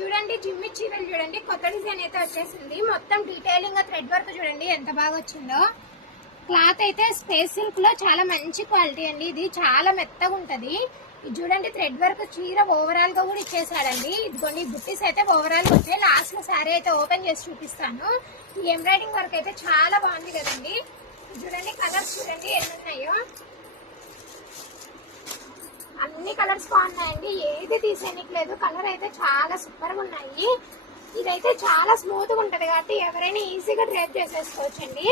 చూడండి జిమ్మి చీరలు చూడండి, కొత్త డిజైన్ అయితే వచ్చేసింది. మొత్తం డీటెయిలింగ్ గా థ్రెడ్ వర్క్ చూడండి ఎంత బాగా వచ్చిందో. క్లాత్ అయితే స్పేస్ సిల్క్ లో చాలా మంచి క్వాలిటీ అండి. ఇది చాలా మెత్తగా ఉంటది. ఇది చూడండి థ్రెడ్ వర్క్ చీర ఓవరాల్ గా కూడా ఇచ్చేసాడండి. ఇదిగోండి బుట్టీస్ అయితే ఓవరాల్ గా వచ్చాయి. లాస్ట్ లో శారీ అయితే ఓపెన్ చేసి చూపిస్తాను. ఈ ఎంబ్రాయిడింగ్ వర్క్ అయితే చాలా బాగుంది కదండి. చూడండి కలర్స్ చూడండి ఎన్ని ఉన్నాయో, అన్ని కలర్స్ బాగున్నాయండి. ఏది తీసేయనికి లేదు. కలర్ అయితే చాలా సూపర్ గా ఉన్నాయి. ఇదైతే చాలా స్మూత్ గా ఉంటది కాబట్టి ఎవరైనా ఈజీగా డ్రైప్ చేసేసుకోవచ్చండి.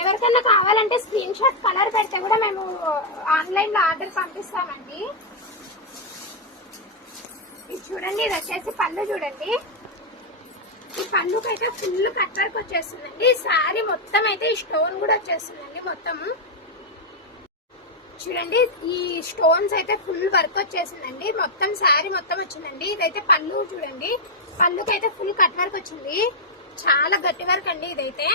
ఎవరికైనా కావాలంటే స్క్రీన్ షాట్ కలర్ పెడితే కూడా మేము ఆన్లైన్ లో ఆర్డర్ పంపిస్తామండి. ఇది చూడండి, ఇది వచ్చేసి పళ్ళు చూడండి. ఈ పళ్ళుకి అయితే ఫుల్ కట్ వర్క్ వచ్చేస్తుందండి. శారీ మొత్తం అయితే ఈ స్టోన్ కూడా వచ్చేస్తుందండి. మొత్తం చూడండి ఈ స్టోన్స్ అయితే ఫుల్ వర్క్ వచ్చేసిందండి. మొత్తం శారీ మొత్తం వచ్చిందండి. ఇదైతే పళ్ళు చూడండి, పళ్ళుకి అయితే ఫుల్ కట్ వర్క్ వచ్చింది. చాలా గట్టి వర్క్ అండి ఇదైతే.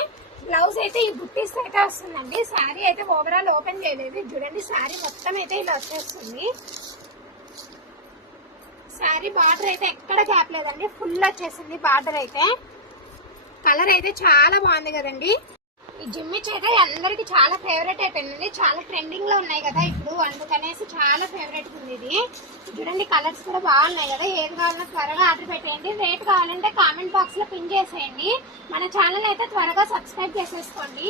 బ్లౌజ్ అయితే ఈ బుట్టీస్ అయితే వస్తుందండి. శారీ అయితే ఓవరాల్ ఓపెన్ చేయలేదు. చూడండి శారీ మొత్తం అయితే ఇలా వచ్చేస్తుంది. శారీ బార్డర్ అయితే ఎక్కడ గ్యాప్ లేదండి, ఫుల్ వచ్చేసింది బార్డర్ అయితే. కలర్ అయితే చాలా బాగుంది కదండి. ఈ జిమ్మి చీర అందరికి చాలా ఫేవరెట్ అయిపోయింది. చాలా ట్రెండింగ్ లో ఉన్నాయి కదా ఇప్పుడు, అందుకనేసి చాలా ఫేవరెట్ ఉంది ఇది. చూడండి కలర్స్ కూడా బాగున్నాయి కదా. ఏది కావాలన్నా త్వరగా ఆర్డర్ పెట్టేయండి. రేట్ కావాలంటే కామెంట్ బాక్స్ లో పిన్ చేసేయండి. మన ఛానల్ అయితే త్వరగా సబ్స్క్రైబ్ చేసేసుకోండి.